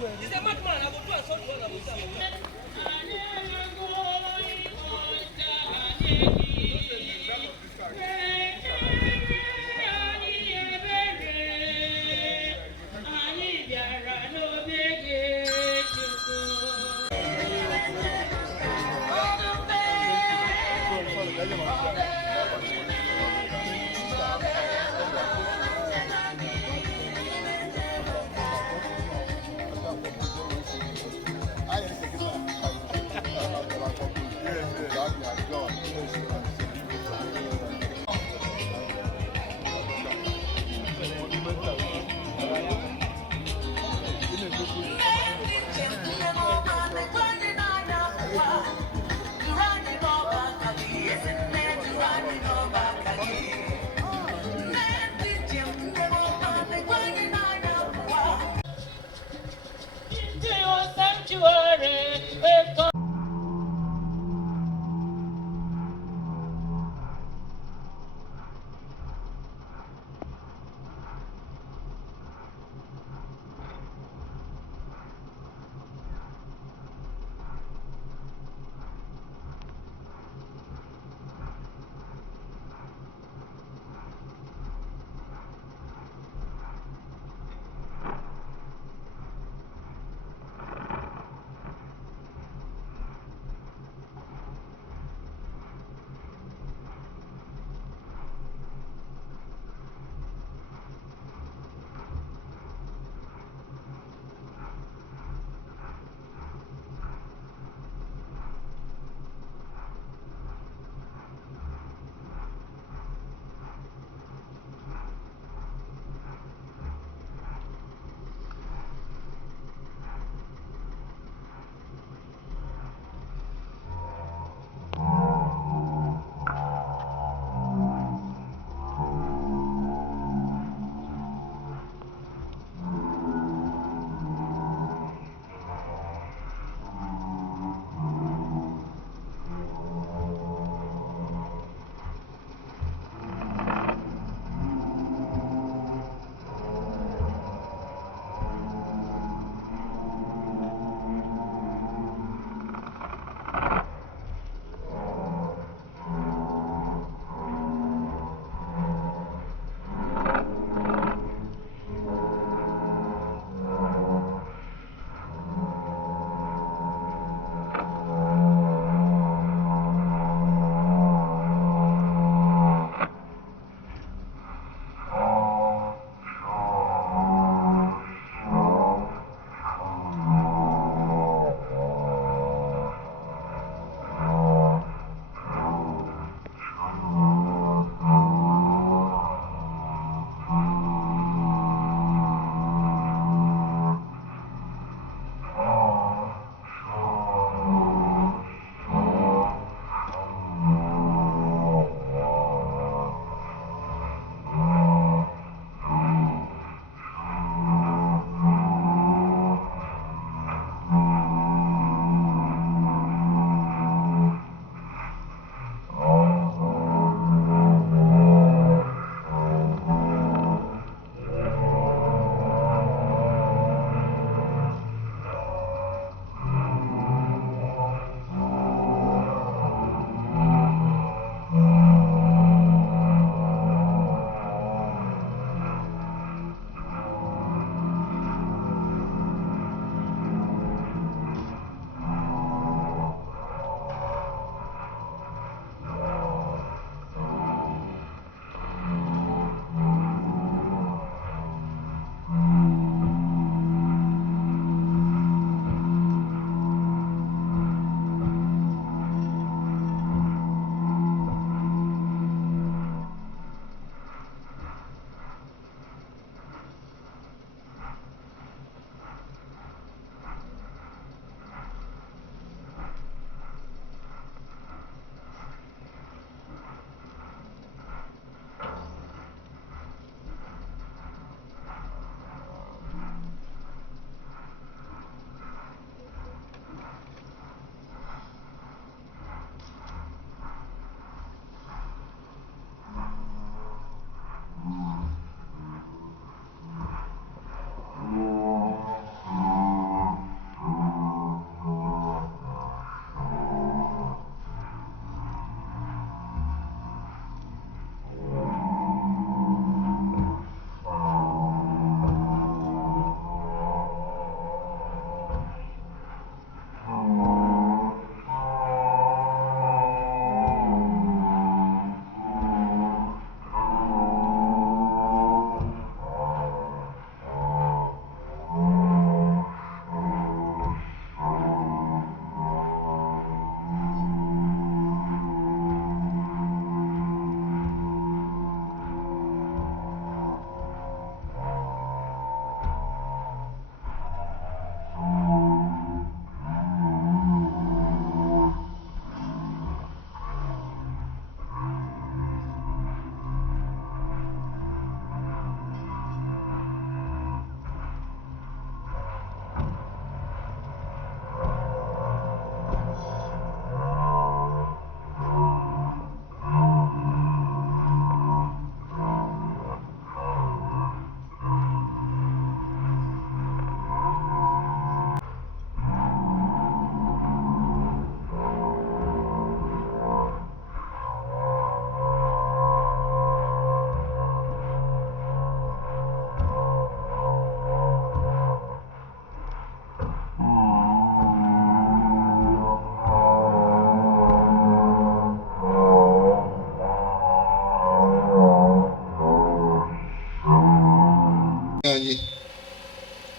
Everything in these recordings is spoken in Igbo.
He's a madman. I will do a sort of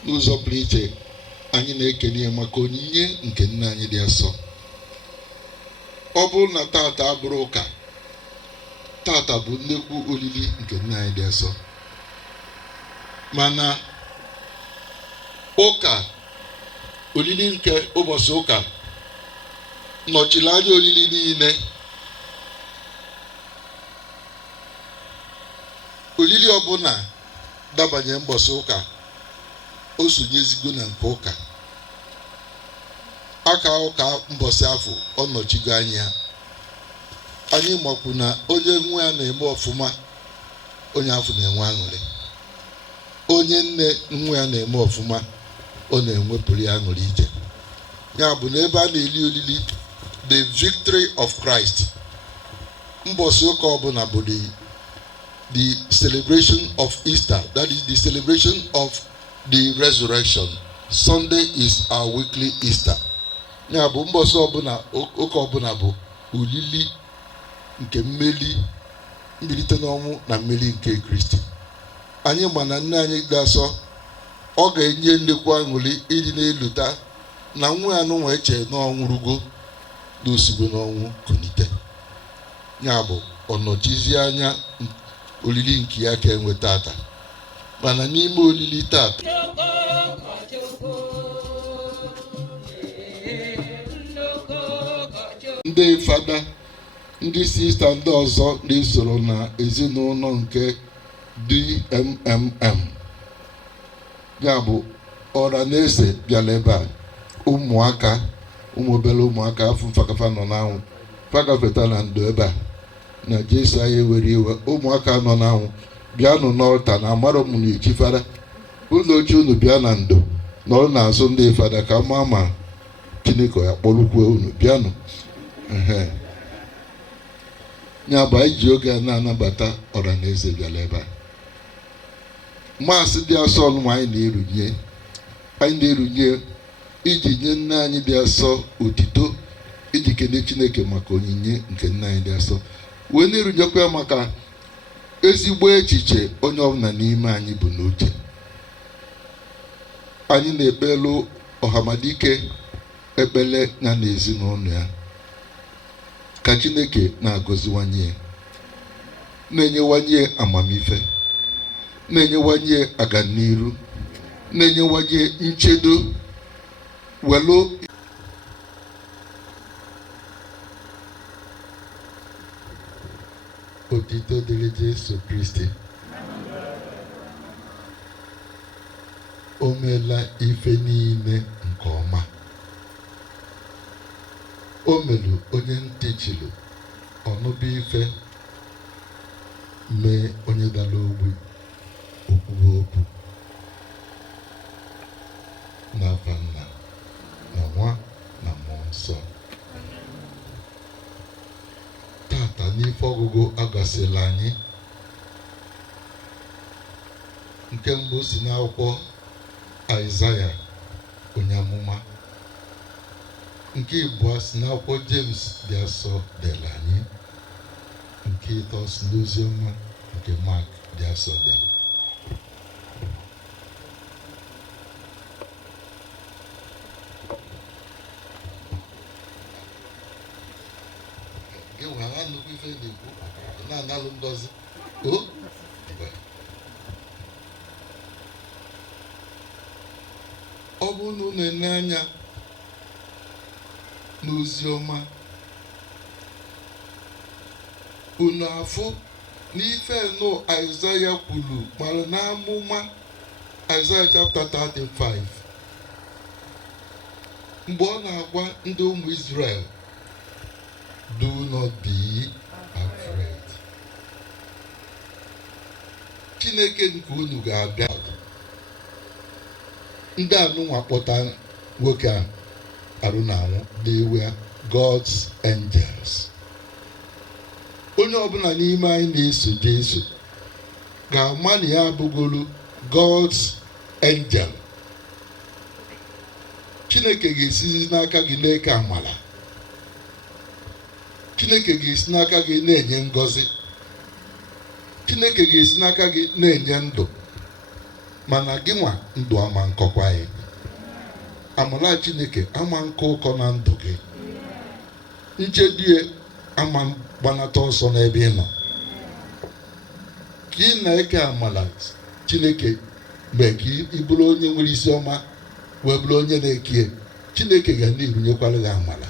n'ụzọ pụrụ iche anyị na-ekene maka onyinye nke nna anyị dị asọ. Ọ bụrụ na tata abụrụ ụka, tata bụ nnekwu olili nke nna anyị dị asọ, mana ụka, olili nke ụbọchị ụka nọchiri anya olili niile. Olili ọbụla dabanye mbọsị ụka, o sonyezigo na nke ụka. Aka ụka mbọsị afọ ọ nọchigo anya. Anyị makwu na onye nwe ya na-eme ọfụma, onye afọ na-enwe aṅụrị. Onye nne nwe ya na-eme ọfụma, ọ na-enwepụrụ ya aṅụrị ije. Ya bụ na ebe a na-eli olili the victory of Christ, mbọsị ụka ọbụla bụ the celebration of Easter, that is the celebration of the resurrection. Sunday is our weekly Easter. Ya bụ mbọsị ọbụla, ụka ọbụla bụ olili nke mmeli, mbilite n'ọnwụ na mmeli nke Kristi. Anyị ma na nne anyị ga-asọ, ọ ga-enye nnekwu aṅụrị iji na-elota na nwa ya n'ụwa eche n'ọnwụrụgo n'osigbo n'ọnwụ kunite. Ya bụ ọ nọchizi anya olili nke ya ka enwe tata. Mana n'ime olili tata, ndị fada, ndị sista, ndị ọzọ na-esoro na ezinụlọ nke DMMM, ya bụ ọra na eze bịara ebe a. Ụmụaka, ụmụ obere ụmụaka afọ mfakafa nọ n'anwụ, fagafeta na ndo ebe a na Jesu anyị ewere iwe. Ụmụaka nọ n'anwụ, bịanụ n'ọlta na amara m na echifara ụlọ ochie unu, bịa na ndo nọrọ n'azụ ndị fada ka ma Chineke ya kpọrọkwuo unu, bịanụ. Ya bụ anyị ji oge a na-anabata ọra na eze bịara ebe a. Maasị dị asọ ọnụ anyị na-erunye iji nye nne anyị dị asọ otito, iji kene Chineke maka onyinye nke nne anyị dị asọ, wee na-erunyekwa ya maka ezigbo echiche onye ọbụla n'ime anyị bụ n'uche. Anyị na-ekpelu ọhamadike ekpele ya na ezinụlọ ya, ka Chineke na-agọziwanye, na-enyewanye amamife, na-enyewanye aganiru, na-enyewanye nchedo. Welu otito dịrị Jesu Kristi. O meela ife niile nke ọma. O melu onye ntị chịrị ọnụbụ ife, mee onye dara ogbi okwuwe okwu. N'afa Nna na Nwa na Mmụọ Nsọ. Tata n'ife ọgụgụ agasịla anyị, nke mbụ si n'akwụkwọ Aịzaya onye amụma, nke ịbụọ si n'akwụkwọ James dị asọ dere anyị, nke ịtọ si n'oziọma nke Mark dị asọ dere. Na-analụ ngozi ọ bụrụ na unu na-ene anya n'ozi ọma, unu afụ n'ife nụ Aịzaya kwuru mara n'amụma Aịzaya chapter 35, mgbe ọ na-agwa ndị ụmụ Israel, do not be afraid. Chineke nke unu ga-abịa. Ndị anụnwa kpọta nwoke a arụ na anwụ, they were God's angels. Onye ọbụla n'ime anyị na-eso Jesu ga-ama na ya abụgolu God's angel. Chineke ga-esizi n'aka gị na-eke amala. Chineke ga-esi n'aka gị na-enye ngọzi. Chineke ga-esi n'aka gị na-enye ndụ. mana gị nwa ndụ ama nkọkwa anyị. Amala Chineke ama nkọ ụkọ na ndụ gị. Nchedie ama gbanata ọsọ n'ebe ị nọ. Ka ị na-eke amala Chineke mgbe ka ị bụrụ onye nwere isi ọma wee bụrụ onye na-ekie, Chineke ga na-erunyekwara gị amala,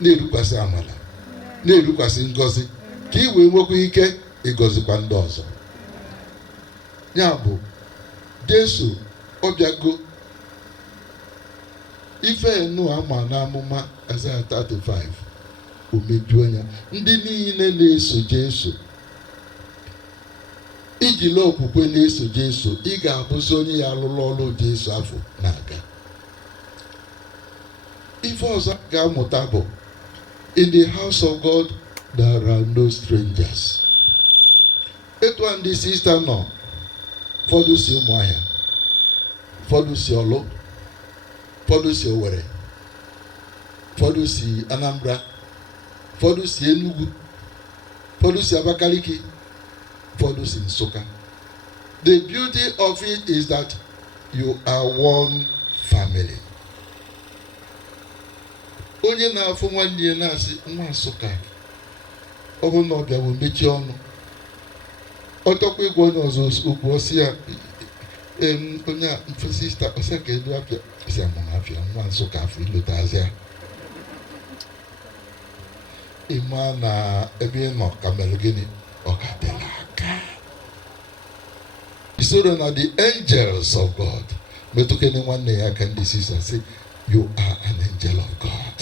na-erukwasị amala, na-erukwasị ngọzi ka ị wee nwekwa ike ịgọzikwa ndị ọzọ. Ya bụ Jesu ọbịago ife enu ama n'amụma Aịzaya 35 o mejuo ya. Ndị niile na-eso Jesu, ijile okwukwe na-eso Jesu, ị ga-abụzi onye ya alụrụ ọrụ Jesu afọ na-aga. Ife ọzọ ga-amụta bụ in the house of God there are no strangers. Etu a ndị sista nọ, ụfọdụ si Ụmụahịa, ụfọdụ si Ọlụ, ụfọdụ si Owerri, ụfọdụ si Anambra, ụfọdụ si Enugu, ụfọdụ si Abakaliki, ụfọdụ si Nsụka. The beauty of it is that you are one family. Onye na-afụ nwanne ya na-asị nwa Nsụka, ọ bụ na ọ bịawo mechie ọnụ, ọ tọkwa ịgwa onye ọzọ okwu, ọsị ya onye a mfe sista ọsị ka edu afịa, ọsị amụma afịa nwa Nsụka afọ ilotazịa. Ịma na ebe ị nọ ka mere gịnị ọ ka tela aka. Isoro na the angels of God metụkene nwanne ya aka. Ndị sista sị you are an angel of God.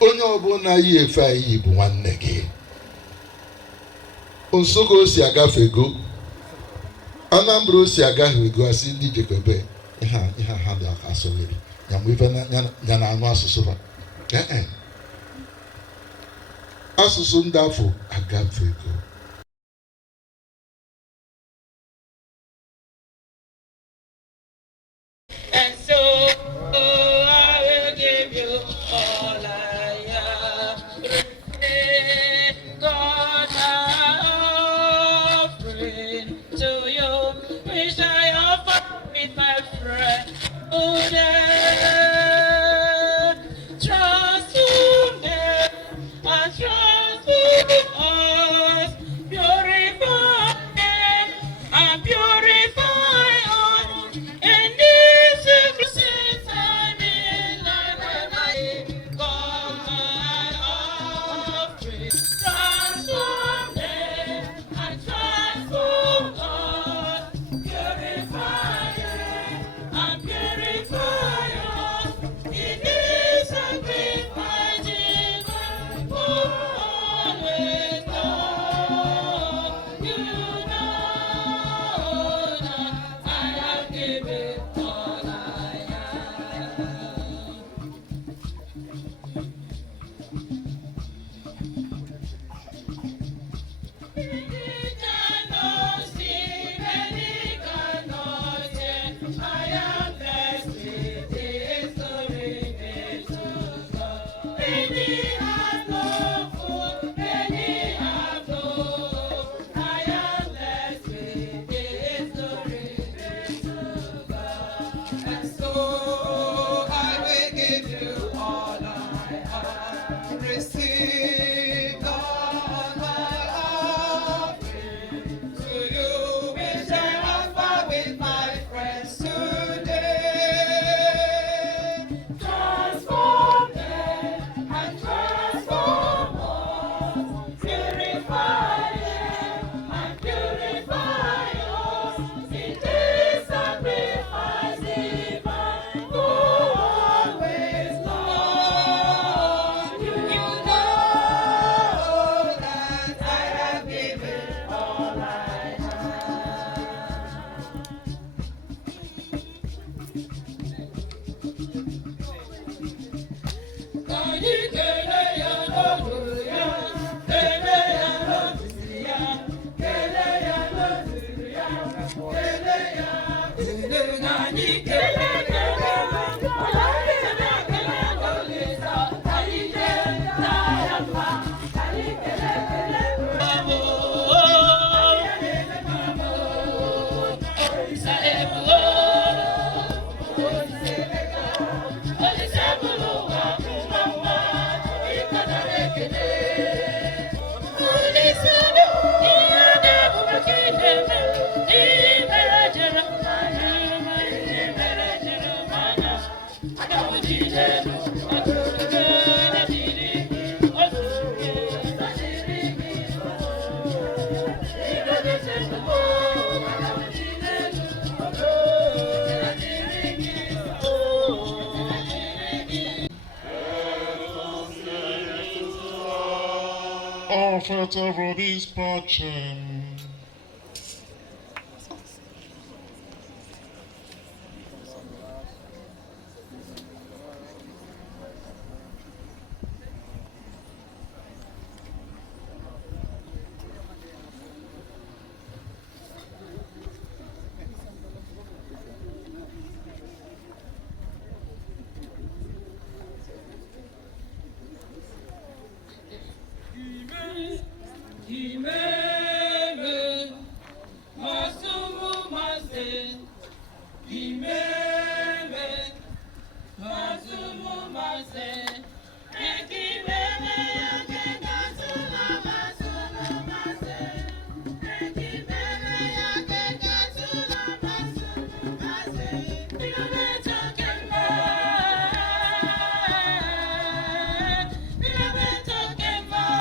Onye ọbụla yi efe anyị bụ nwanne gị. Nsụka o si agafego, Anambra o si agafego, asị ndị Jekebe ihe ha dị asọghịrị ya mgbe ife ya na anụ asụsụ ha. Asụsụ ndị afọ agafego. And so I will give you all I have. God, I offering to you, which I offer with my friend. Transform them and transform us, purify them and purify us. In this secret time in life and life, God, I offering. Transform them and transform us, purify them and purify us. In this sacrifice, Jesus, always know, you know that I have given all I have. Many cannot see, many cannot hear. I am blessed with this story to God. Many have no food, many have no hope. I am blessed with this story to God. And so I will give you all I have. Receive all my offering to you, which I offer with my friends today. Transform them and transform us, purify them and purify us. In this sacrifice divine, who always loves you. You know that I have given all I have. Offerta vobis pacem.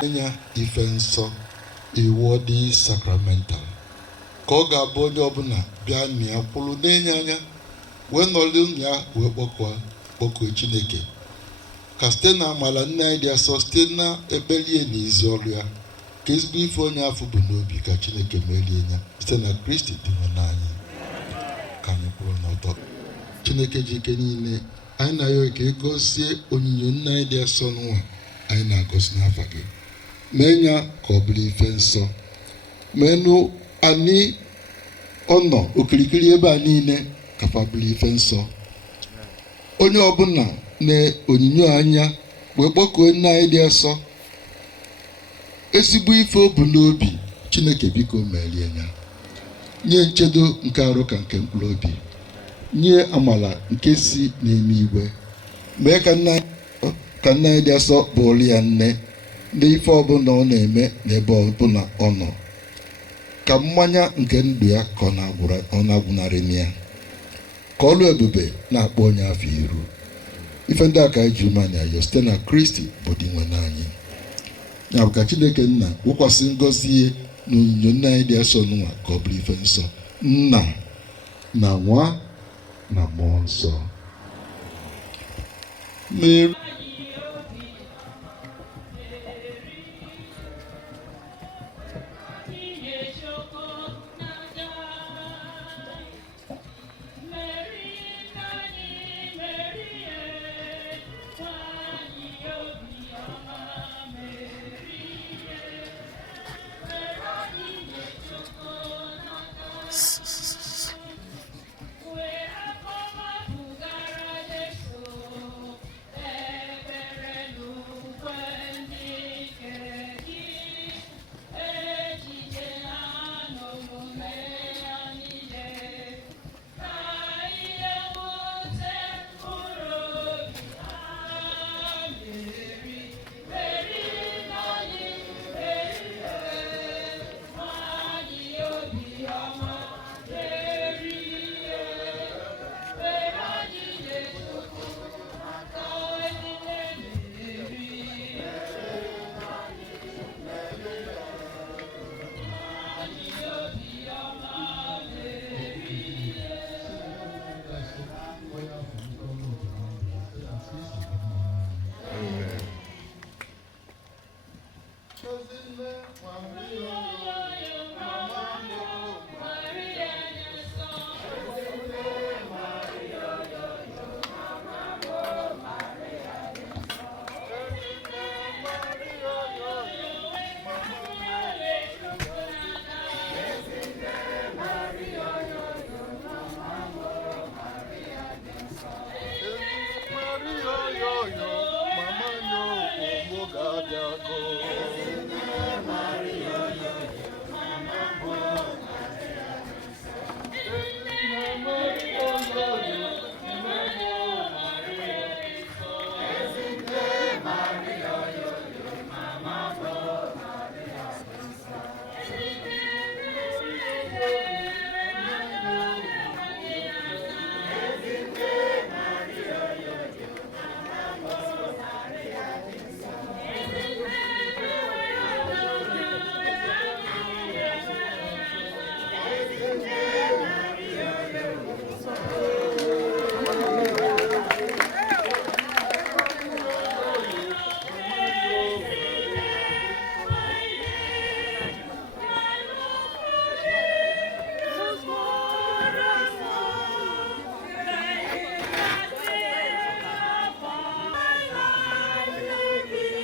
Enya ife nsọ iwu dị sacramental ka ọ ga-abụ onye ọbụla bịa na ya kwụrụ na-enye anya wee nọrọ ya wee kpọkuo Chineke ka site na amala nne anyị dị asọ site na ekpelie na izi ọrụ ya ka ezigbo ife onye afọ bụ n'obi ka Chineke merie ya site na Kristi dị n'anyị ka anyị kwụrụ n'ọtọ. Chineke ji ike niile anyị na-ayọ ka egosie onyinyo nne anyị dị asọ n'ụwa anyị na-agosi n'afa gị, mee ya ka ọ bụrụ ife nsọ, menụ anyị ọnọ okirikiri ebe a niile ka fa bụrụ ife nsọ. Onye ọbụla na onyinyo anya wee kpọkuo nne anyị dị asọ ezigbo ife o bu n'obi, Chineke biko merie ya, nye nchedo nke arụ ka nke mkpụrụ obi, nye amala nke si n'ime igwe, mee ka nne anyị dị asọ bụrụ ya nne ndị ife ọbụla ọ na-eme n'ebe ọbụla ọ nọ, ka mmanya nke ndụ ya ka ọ na-agwụnarị ya, ka ọlụ ebube na-akpọ onye afọ iru. Ife ndị a ka anyị ji umeanya ya site na Kristi bụ dị nwe n'anyị. Ya bụ ka Chineke nna wụkwasị ngọzi ihe na onyinyo nne anyị dị asọ n'ụwa ka ọ bụrụ ife nsọ, Nna na Nwa na Mmụọ Nsọ.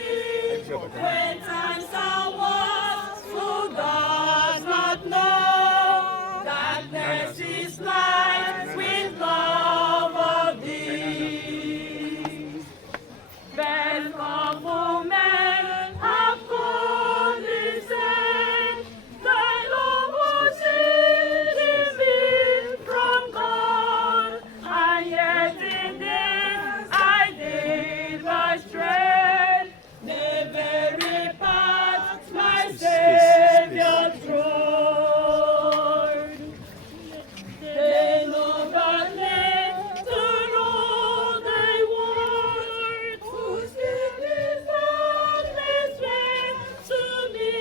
When times are worse, who does not know darkness is light with love of thee. Best of all men have fully said, thy love was hidden me from God, and yet in this I did my strength, the very path my Savior trod. They know but late to know thy word, whose deepest darkness went to me,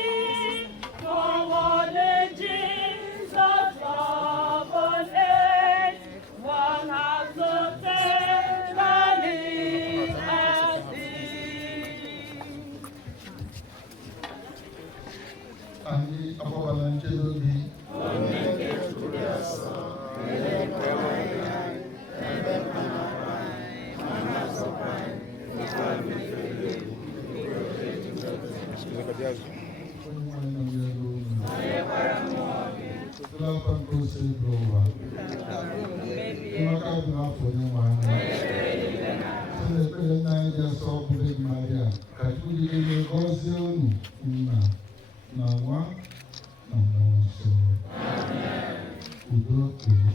forward the Jesus love on earth, one has no tenderly as thee. Anyị agbawala nchedobi Maria, na nwa na mmụọ nsọ. Udo dịrị.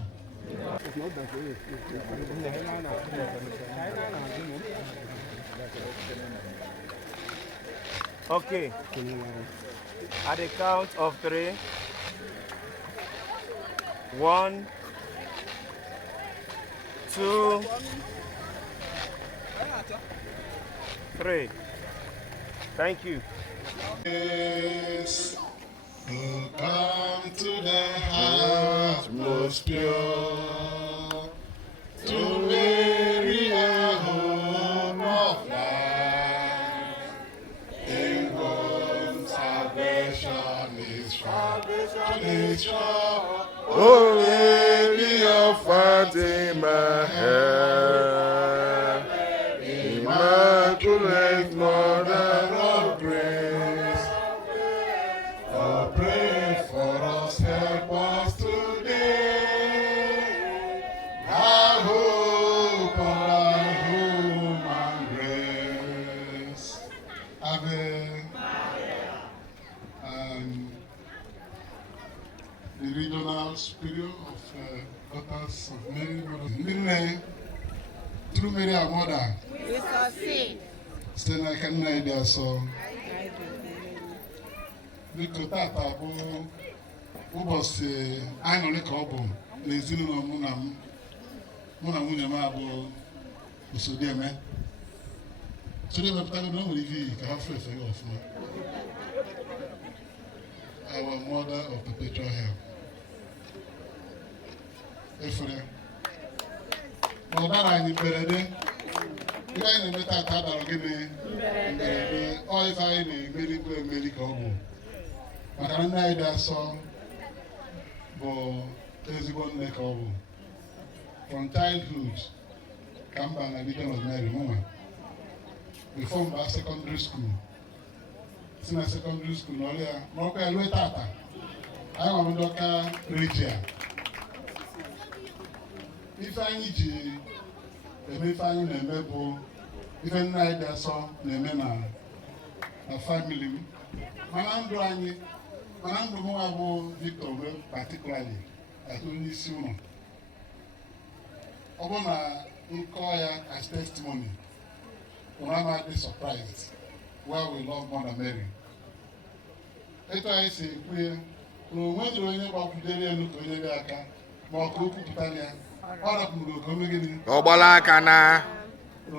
Okay. At the count of 3. 1, 2, 3. Thank you. Yes, who come to the heart most pure, to weary a home of life, in whom salvation is found. O Lady of Fatima, Immaculate Mother of Grace, Oh, pray for us, help us today. Our hope of our human race. Ave the regional superior of daughters of Mary, Nne, through Mary our mother, We succeed. site n'aka nna anyị dị asọ. Biko tata bụ ụbọchị aṅụrị ka ọ bụ n'ezinụlọ mụ na nwunye m abụ Osodieme. Osodieme pụtago na o nwere ife iyi ka ha fụ efe ya ọfụma. Our mother of perpetual help. Efere. Ma ọ dara anyị mberede. Ihe anyị na-eme tata adara gịnị? Mberede. Ọ ife anyị na-emeri bụ emeri ka ọ bụ. Maka na nne anyị dị asọ bụ ezigbo nne ka ọ bụ. From childhood ka mba na Region of Mary mụnwa. Before mba secondary school. Si na secondary school n'ọrụ ya n'ọkwa ya rue tata. Anyị nwere ndị ọka regia. Ife anyị ji eme ife anyị na-eme bụ ife nne anyị dị asọ na-eme na family m. Mana ndụ anyị, mana ndụ mụnwa bụ Victor particularly as onye isi ụlọ. Obama Nkoya as testimony. I'm not surprised. Well, we love Mother Mary. I say, when you're in about Fidelia, look at the Aka, more cook Italia, all of them will come again. No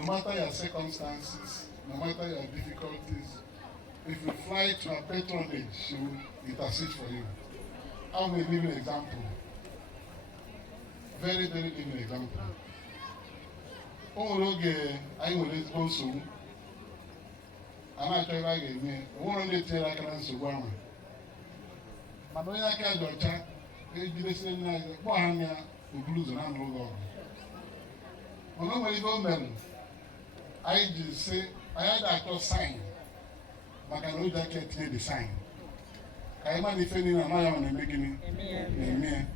matter your circumstances, no matter your difficulties, if you fly to a patronage, she will intercede for you. I will give you an example. Very, very living example. I will go soon. I'm not sure I get me. I want to tell I can answer one. But when I can't do a chat, they be saying, Bohania, who blues and I'm no longer. I just say, I had a sign, but I know that I can't hear the sign. I am defending a man and making it.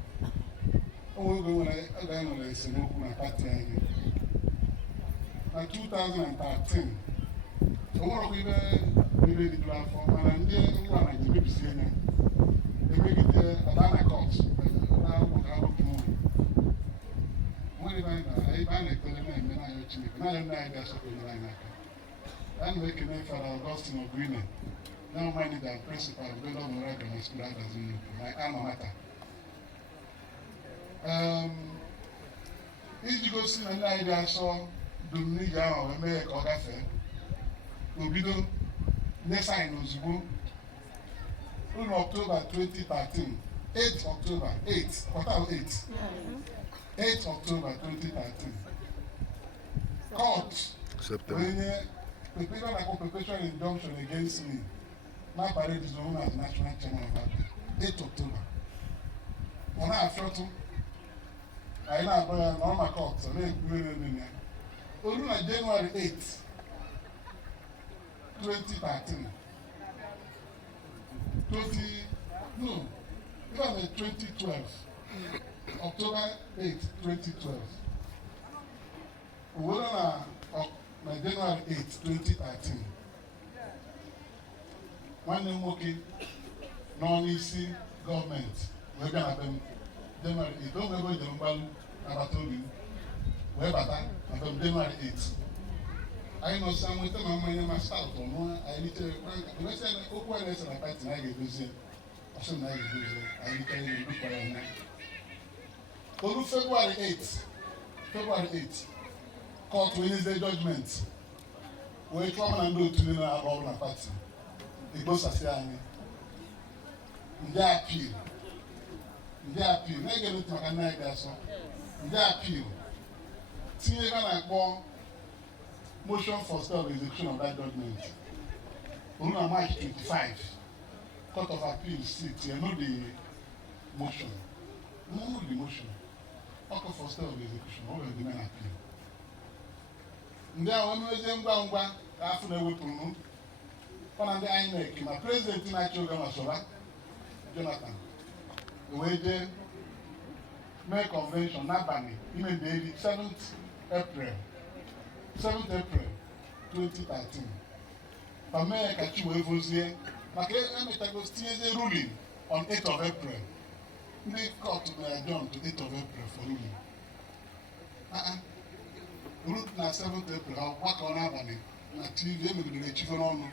Oh, when I got a smoke my party. In 2013, we made the platform, and I'm there one at the BBC. They make it a banner course. I'm making it for Augustine of Green. Now, minded that principal, we don't know my school as my alma mater. If you go see an idea, I saw the media or America or that thing, we'll be the next sign was in October 2013, 8 October, 8 October 2013. Court, when the people that got perpetual injunction against me, my parade is known as National Chairman of Africa. 8 October. When I felt I now go on my court, so they on January 8, 2013. 2012. October 8, 2012. We were on January 8, 2013. One name okay, non-easy government. We're going to have January 8. Don't remember the number I told you. We're from January 8. I know some with them, I'm my start or more. I need to, when I said, oh, why is it a party? I get busy. I said, I get busy. I need to look for a night. On February 8, court Wednesday judgment. We come and do to know about the party. It goes as a they appeal. They get it to a night. They appeal. See, motion for stay of execution of that judgment. On March 25, Court of Appeal sits. You know the motion. No, the motion. Court for stay of execution. All the men appeal. There, when we say after the weapon, one of the INEC, my president in Jonathan, we make convention, not banning, even daily, 7th April 2013. America was here, but I was still ruling on 8th of April. They court were adjourned to 8th of April for ruling. Root na 7th April, I'll work on Albany. Na TV, the chief on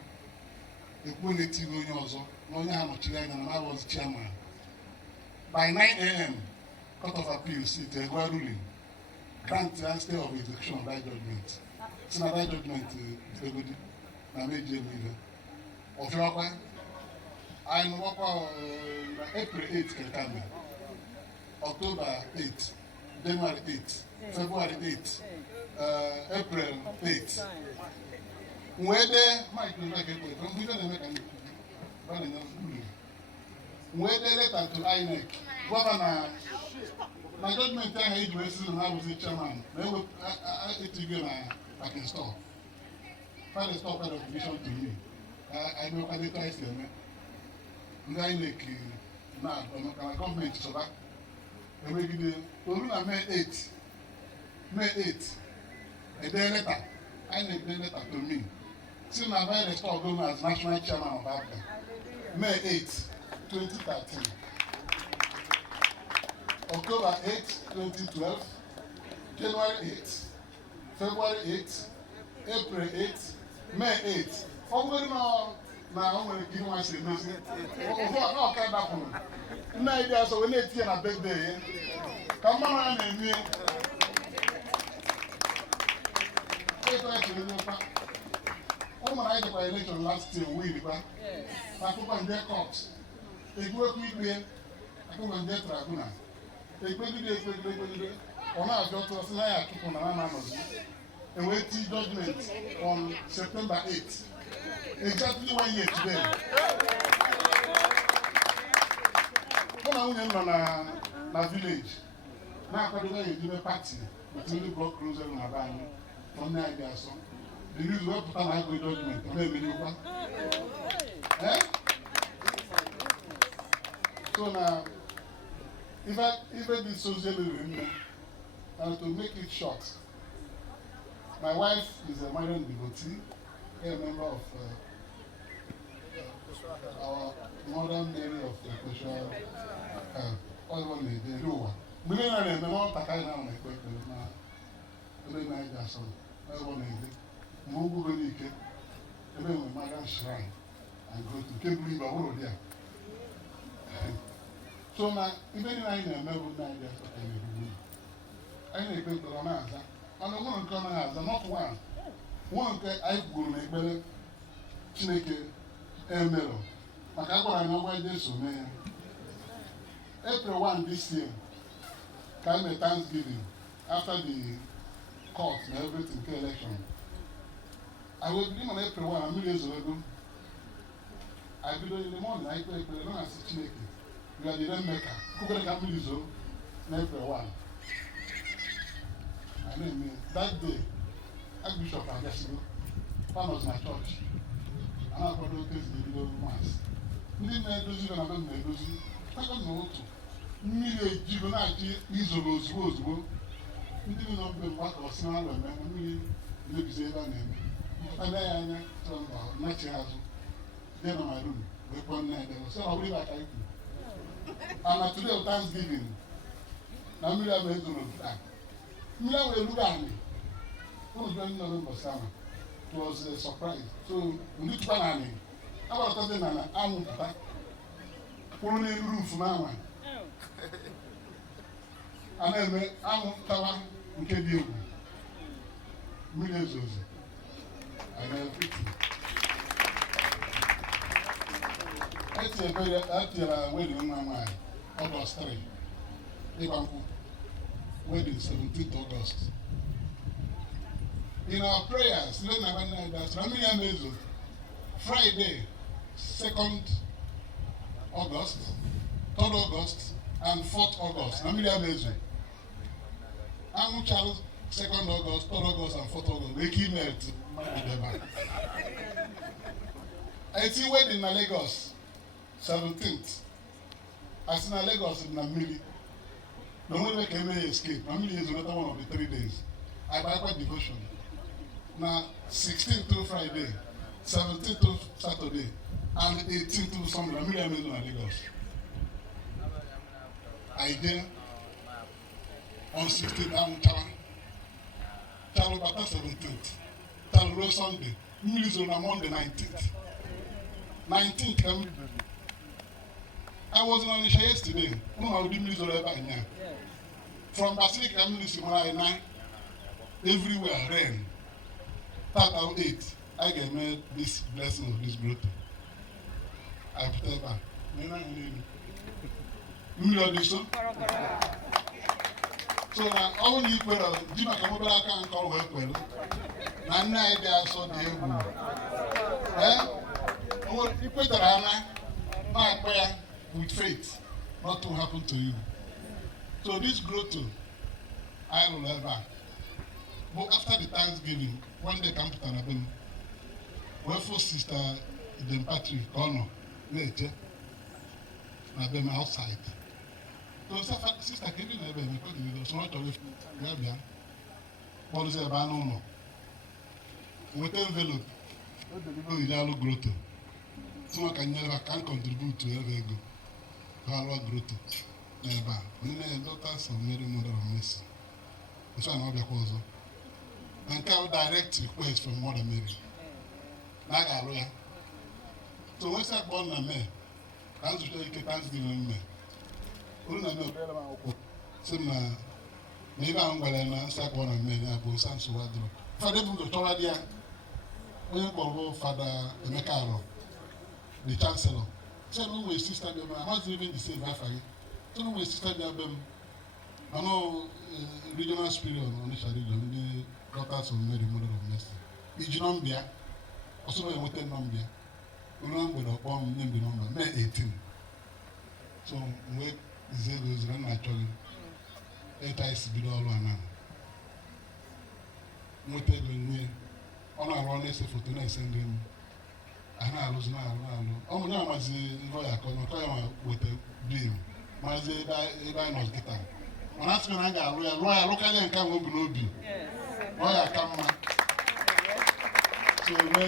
the quality going also. No, I was chairman. By 9 a.m., Court of Appeal sit a ruling. Grant the stay of execution of that judgment. It's not that judgment, na major leader. Of your I know April 8 can come. October 8, January 8, February 8, April 8. When they might be like when they letter to INEC, Governor, my judgment time he was and I was the chairman. They will I can stop. Find a stop kind of vision to me. I know I did twice them. INEC now, the government so that they will give you May 8. A day later, INEC day letter to me. See my very store going as national chairman of Africa. May 8, 2013. October 8, 2012. January 8, February 8, April 8, May 8. Ọgbọ́n na ọ nwere ike inwe asị emezi. Ụfọdụ ọka dapụrụ. Nna anyị dị asọ wee na-etinye na birthday ya. Ka mmanụ ya na-eme. Ịtọ ya chere n'ekwa. Ụmụ anyị dịkwa election last year win kwa. Akụkọ nje court. Egwurekwu ikpe. Akụkọ nje tribunal. Ekpegide. Ọ na-ajụ ọtụ ọsị na ya achụpụ na na anọzi. Eweti judgment on September 8. Exactly 1 year today. When I went na village, now I got a party, but only block closer in my van. From there, I saw the news were put on a good judgment. So now, if I be socially, and to make it short, my wife is a Marian devotee, a member of our modern area of the special all the lower. We don't know the more Takai now, my quick, every night I saw everyone in the Mugu Velike, every Marian shrine, and go to Cape River over there. So now, even I never night I need to go on answer. And I want to come as not one. One I go make better Chineke Emelo. Maka I know why this so man. April 1 this year, came a Thanksgiving after the court and everything, election. I will begin on April 1, a million years ago. I do in the morning, I play April 1 as Chineke. We are the rainmaker. Who can come in April 1? I mean, that day, Archbishop of Onitsha, that was my church. And I got to take the video once. We didn't know those even about the those. I don't know to. Me, Giovanni, Isolos, Rosebo. We didn't know what was small and we live to say that name. And then I told about natural. Then on my room, we put night there. So I believe I can. And today of Thanksgiving, now we are going to that. We look at me. Who's going to remember Sama? It was a surprise. So, we need to plan it. How about something like I'm back? Only roof now. And then I'm Tawa, and Kedio. Millions of them. And everything. That's a very wedding, Mama. August 3. Wedding 17th August. In our prayers, Friday, 2nd August, 3rd August, and 4th August. I'm Charles, 2nd August, 3rd August, and 4th August. We keep it. I see wedding in Lagos, 17th. I see in Lagos in Namili. No one like any escape. Namili is another one of the 3 days. I buy quite devotion. Now, 16th to Friday, 17th to Saturday, and 18th to Sunday. Namili is in Lagos. I there on 16th, I'm Talo Bata 17th. Talo Sunday. Namili is on Monday 19th. 19th, I was in Onitsha yesterday. From Basilica, everywhere rain. 8, I get made this blessing of this growth. I tell her, so now all you people, Jima Kamobala can call work well. And I dare so you put the Rana, my prayer with faith, not to happen to you. So this growth, I will have back. But after the Thanksgiving, one day come to Tanabem, wherefore Sister JanePatrick Okolie, later, Nabem outside. So Sister Kevin Nabem, because it was not away from Gabia. What is a banana? With envelope, what the yellow growth. So I can never contribute to every go. Valerian Grotto, never. When I daughter of Mary Mother of Mercy, That's why I'm also. And can direct request from Mother Mary. Like a lawyer. So once I born a man, I was to take a Thanksgiving man. Una me bela ma ko. Sema me ba ngwala na sa born a man na bo san so wadro. Father bu to wa dia. Onye ko Father Emeka, the chancellor. Say no way sister be ma, how's even the same life again. So no way sister be am. I know regional spirit on Onitsha region, the daughters of Mary, Mother of Mercy. Ijinombia, also we went to Nombia. We don't go to bomb name the number, May 18. So we is run actually. 8 eyes be all one now. We tell me, on our run this for tonight sending. I lose now. Oh, now was the lawyer, with the bill. Was the diamond guitar. When I say I got lawyer, locally and come over no bill. Lawyer come. So we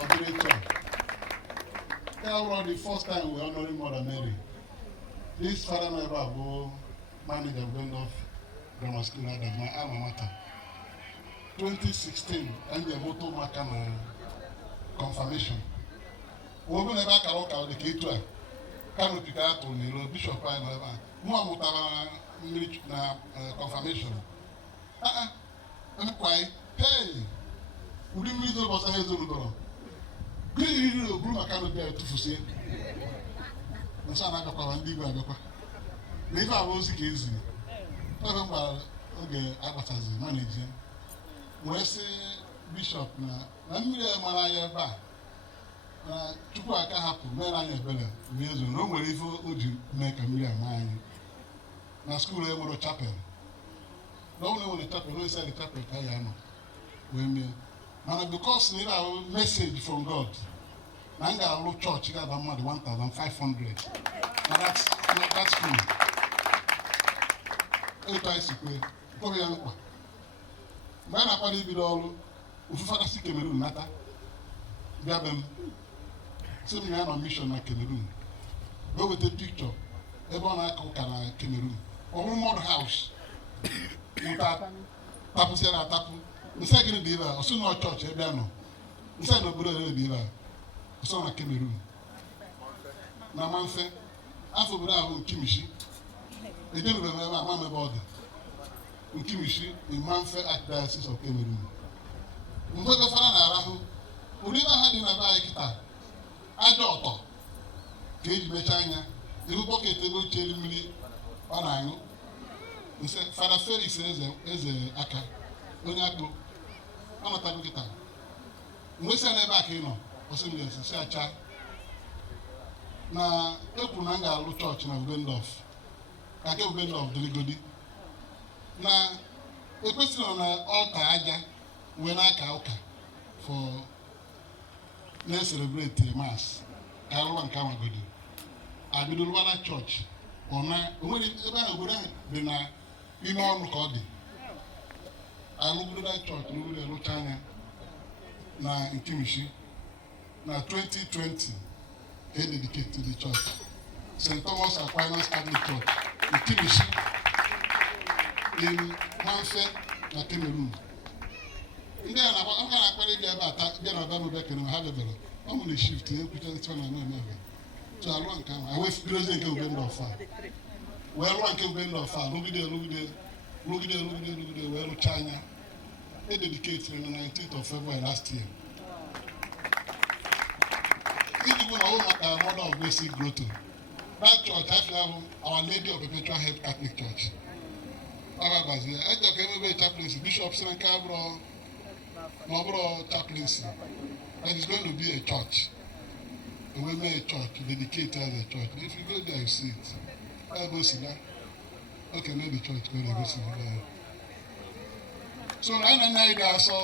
operator. That was the first time we honoring Mother Mary. This father never go manager of grammar school at my alma mater. 2016, and the motor marker confirmation. We will never carry out the K12. Can we pick out on the Bishop and more na confirmation. I'm quite hey. We didn't read about the Zulu. We didn't know Blue Macano there to foresee. The son of a Kawandiga. Never was easy. Never okay, advertising, managing. When I say Bishop, I'm Mariah Ba. Tupu aka hapụ mere anyị ebere mezo na o nwere ife o ji mee ka mmiri ama anyị na skuul enwere chapel na ọ nwere chapel no inside the chapel ka ya nọ wee mee mana because na ịra message from God na m ga-alụ chọọchị ga-aba mmadụ 1,500 na that school etu anyị si kwe kwebe ya nkwa mgbe a na-akwado ibido ọrụ ofu fada si Cameroon nata bịa be m sị m ya nọ mission na Cameroon go weta picture ebe ọ na-aka ụka na Cameroon ọrụ mọd haus nta tapụsịara atapụ nsị gịnị dị ebe a ọsụ na chọọchị ebe a nọ nsị na obodo ebe dị ebe a ọsọ na Cameroon na Manfe afọ obodo ahụ Nkimishi ejerube m ebe a ma ebe ọ dị Nkimishi in Manfe Archdiocese of Cameroon mgbe gafara na-arahụ ụdị ebe ha dị na be anyị kịta aja ọtọ ka eji mechaa anya ihu bọket ebe ochie mmiri ọ na-aṅụ nse Fada Felix eze aka onye akpụ ọ nọtago kịta mgbe si n'ebe a ka ị nọ ọsịmịlesi si acha na ekwuru na m ga-alụ chọọchị na Ubendorf ka ke Ubendorf dịrịgodi na ekwesịrị na ọta aja wee na-aka ụka for na-celebrate mass ka alụwa nke amagodi abidolwa na chọọchị onwere ebe ahụ obodo ahụ dị na ime ọnụ ka ọ dị alụgodo na chọọchị n'obodo elụcha anya na Nkimishi na 2020 ka e dedicate to the church St. Thomas Aquinas Catholic Church Nkimishi in Manfe na Cameroon. Ndị a na-akparị bịa ebe ata bịa na ọba mebe kere ha bebere ọ mụ na shift ekwucha ntị na eme ebe so alụọ nke ahụ wee firozie nke Ubendorf a wee lụọ nke Ubendorf a rụgide wee rụcha anya e dedicatiri na 19th of February last year iji bụ na ọ maka Mother of Basic Grotto that church after ahụ Our Lady of Perpetual Help Catholic Church ọ ga-agbazie eje ka emebe chaplaincy Bishop sị na nke abụrụ Mobro chaplaincy, that is going to be a church. And we made a church, dedicated as a church. If you go there, you see it. I go see that. Okay, maybe church, go see that. So I don't know, so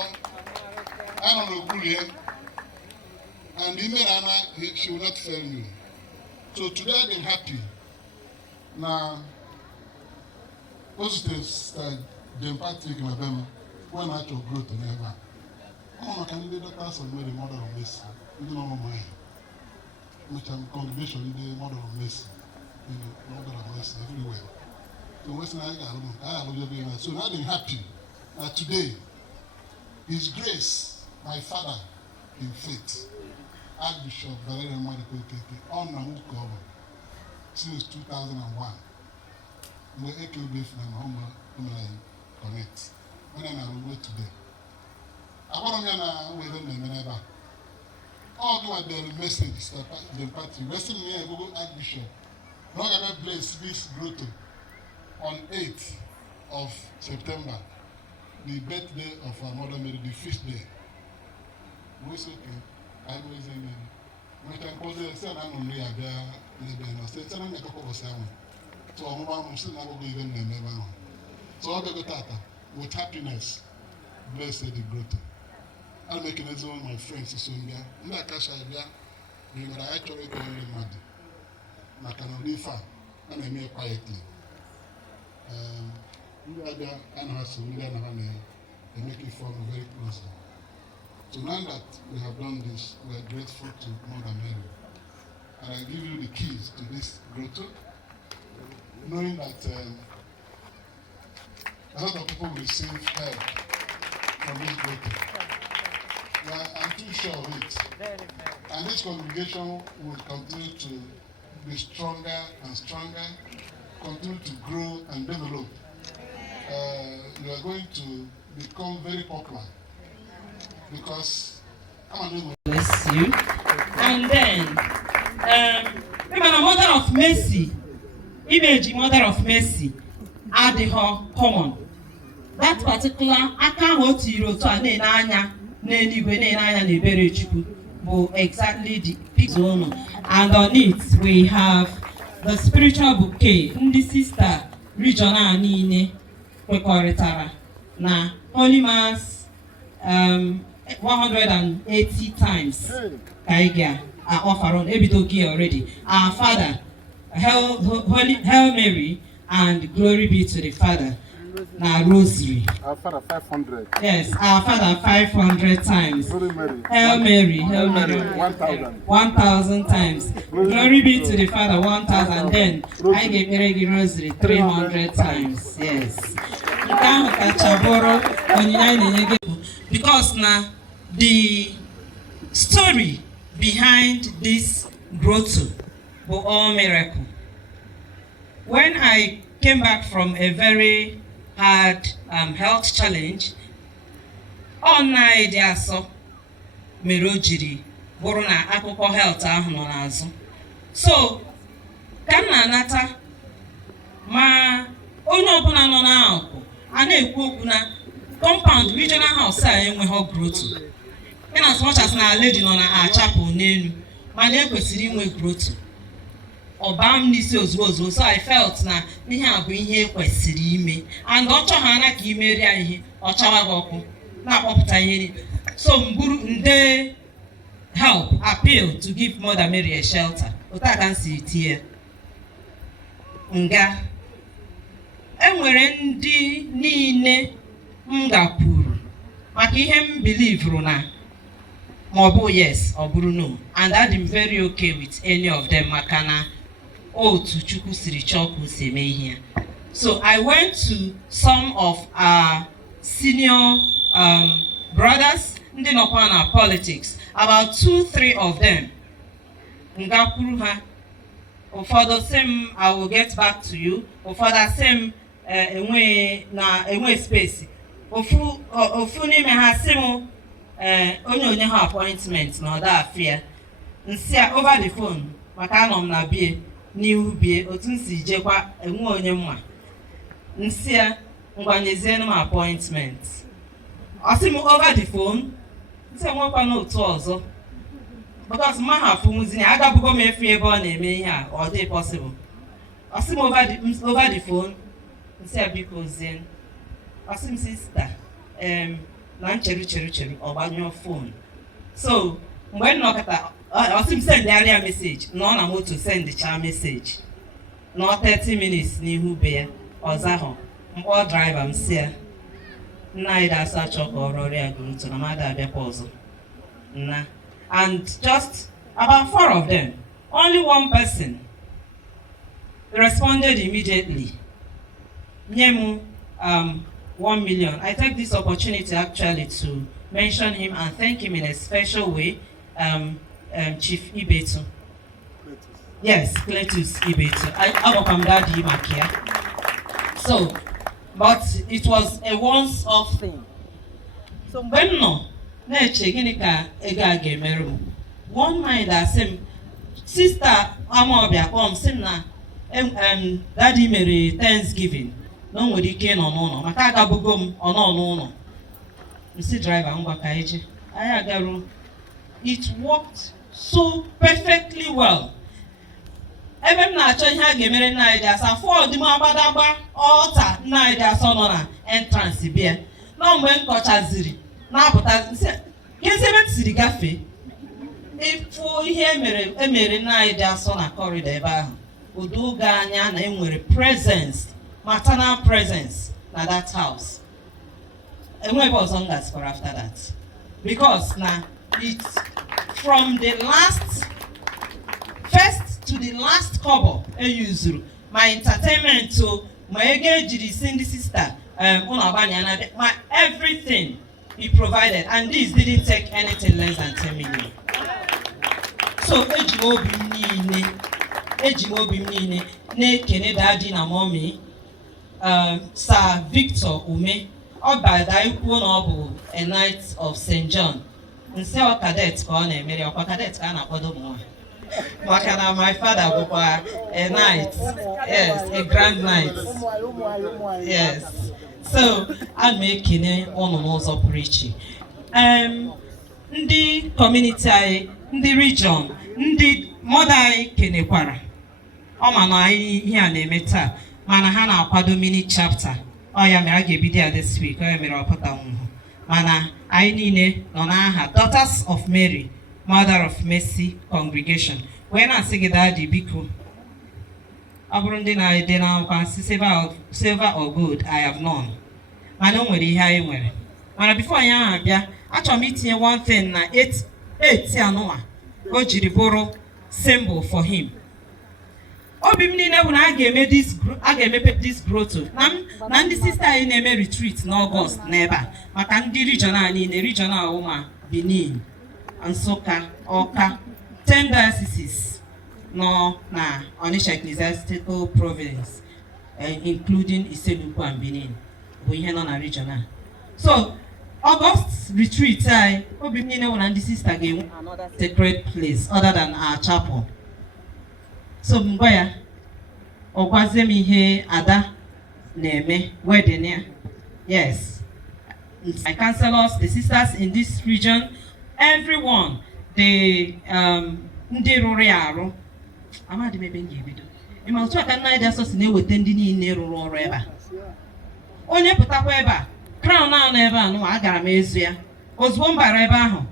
I don't know who here. And the man, she will not fail you. So today I'm happy. Now, positives like JanePatrick Okolie, when I took growth and ever. Oh, can the doctors of Mary, Mother of Mercy? You know my congregation, the Mother of Mercy, Mother of Mercy everywhere. So what's I got? So now they're happy today, His Grace, my father in faith, Archbishop of Valerian Okeke, on Namukovo since 2001. We AKB from home connect. When I will today. I want to within the minute. All do the message, the party. Western me and Google Archbishop. Long ever place this grotto on 8th of September, the birthday of our Mother Mary, the feast day. Most okay. I was in we can call the son and we are there, living or state and a couple of seven. So our mom still never even never. So I'll go tata with happiness. Blessed the grotto. I'll make it as one of my friends is soon there. Not cash idea. We were actually going mad. I can only far and I make quietly. We are there and has to learn and make it form very closely. So now that we have done this, we are grateful to Mother Mary. And I give you the keys to this grotto, knowing that a lot of people will receive help from this grotto. Well, I'm too sure of it. And this congregation will continue to be stronger and stronger, continue to grow and develop. You are going to become very popular because bless you. And then Mother of Mercy, image Mother of Mercy, add her common. That particular account you wrote to exactly the picture, and on it we have the spiritual bouquet. The sister regional nine kwekoritara na Holy Mass 180 times kaiga are offered on ebidogi already. Our Father, Hail Mary, and glory be to the Father. Now rosary. Our Father 500. Yes, Our Father 500 times. Hail Mary, Hail Mary 1,000 times. Glory be to the Father 1,000. Then I gave Mary rosary 300 times. Yes. Because now the story behind this grotto was all miracle. When I came back from a very hard health challenge, all night there so merojiri borona akụkọ health ahụ nọ n'azụ. So ka m na-anata ma onye ọbụla nọ n'akụkụ a na-ekwu okwu na compound regional house a enweghị grotto. In as much as na lady nọ na chapel n'elu, mana ekwesịrị inwe grotto. Obam n'isi ozugbo, so I felt na ihe a bụ ihe ekwesịrị ime, and ọ chọghana ka imeri ya ihe ọ chawa gị ọkụ na-akpọpụta ihe niile. So mburu nde help appeal to give Mother Mary a shelter. Ota ka nsi tie nga enwere ndị niile m gakwuru maka ihe m believe na maọbụ yes ọ bụrụ no, and I'm very okay with any of them maka na otu Chukwu siri chọọ si eme ihe. So I went to some of our senior brothers ndị nọkwa na politics, about 2-3 of them. Ngakwuru ha, ụfọdụ sị m I will get back to you, ụfọdụ sị m enwe space, ofu n'ime ha sị m onye ha appointment na ọda afia nsi over the phone maka anọ m na bie n'ihu bie otu nsi jekwa enwe onye mma nsi ngwanyezie m appointment ọsị m over the phone nsi enwekwa n'otu ọzọ because mma ha afụnwuzi agabugo m efu ebe ọ na-eme ihe a ọ dị possible. Ọsị m over the phone nsi biko zie ọsị m sister na cheru ọgbanyụ phone. So mgbe nnọkọta ọsị m send area message nọ na moto send cha message nọ 30 minutes n'ihu be ya ọzahụ mkpọ driver m si ya nna anyị da-asa achọ ka ọrụ ọrụ ya gụrụ na mmadụ abịakwa ọzọ nna. And just about 4 of them, only one person responded immediately. Nye m 1 million. I take this opportunity actually to mention him and thank him in a special way, Chief Ibetu. Yes, Cletus Ibetu. I welcome Daddy Makia. So, but it was a once-off thing. So when no, one mind as him, sister Amobia come simna, Daddy Mary Thanksgiving. No one can no. Makaga bugum or no. Mr. Driver, it worked so perfectly well. Even na church ha gemere na ida sa for di ma badagba altar na ida so no na entrance bia. Na mgbe nkochaziri na aputa se kesebe tsiri gafe. Ifo ihe emere na ida so na corridor ebe ahụ. Odoga anya na enwere presence, maternal presence na that house. Enwebe ọzọ ngas for after that. Because na it's from the first to the last kobo eyuzuru my entertainment to my engaged Cindy sister my everything he provided, and this didn't take anything less than 10 million. So ejimobi mnine na-ekene Daddy na mommy Sir Victor Umeh ọbada ikwu na ọ bụ a Knight of St. John nse ọ cadet ka ọ na-emere ọkwa cadet ka a na-akwado ụmụ Makana, my father was a knight, yes, a grand knight, yes. So I'm making it on also preaching. The community, the region, the mother Kenekwara. Mana here na emeta, mana hana akwado mini chapter. Ya mere aga ebido ya this week. Ya mere ọpụta nwụhụ. Mana anyị niile nọ n'aha Daughters of Mary, Mother of Mercy Congregation. When I say Daddy Biko, Aburundi na idena silver or gold I have none. I don't really hear him. When before I am here, actually meeting one thing na 8 Tianoa, Ojiriboro symbol for him. Obimni na when I gave this grotto. Nandi sister in a retreat in August never. Makandi regional in the regional Oma Benin and Soka Oka 10 dioceses no na Onitsha ecclesiastical province, including Iseluku and Benin. We here na regional. So August retreat I Obimni na when the sister gave another sacred place other than our chapel. So Mboya Okwazem ihe Ada Neme wedding. Yes. My counselors, the sisters in this region, everyone, the ndị rụrụ arụ amadi mebe ngebido. Ịma otu aka nna ịda sọsị na-eweta ndị niile rụrụ ọrụ ebe a. Onye pụtakwa ebe a, crown anọ ebe a nụ agara m ezu ya. Ozugbo m bara ebe ahụ,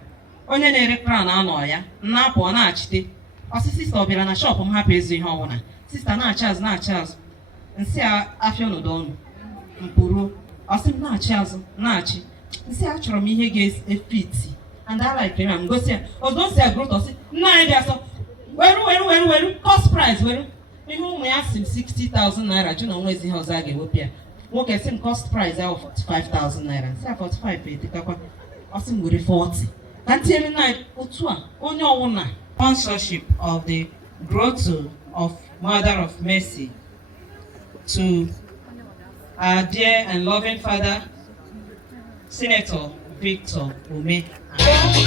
onye na-ere crown anọ ya, nnapụ ọ na-achite. Ọsị sista ọ bịara na shop m hapụ ezu ihe ọbụla. Sista na-achị azụ. Nsị afịa n'ụdọ ọnụ. Mpụrụ. Ọsị m na-achị azụ, na-achị. Nsị achọrọ m ihe ga-efiti. And I like him. I'm going to say, don't say a growth or say, no idea. So, where, cost price, where, we ask him 60,000 naira. You know, where's the house I get up here? What can him cost price out 45,000 naira? Say 45, take up. Awesome, with 40. Until the night, on your own sponsorship of the grotto of Mother of Mercy to our dear and loving Father, Senator Victor Umeh. Why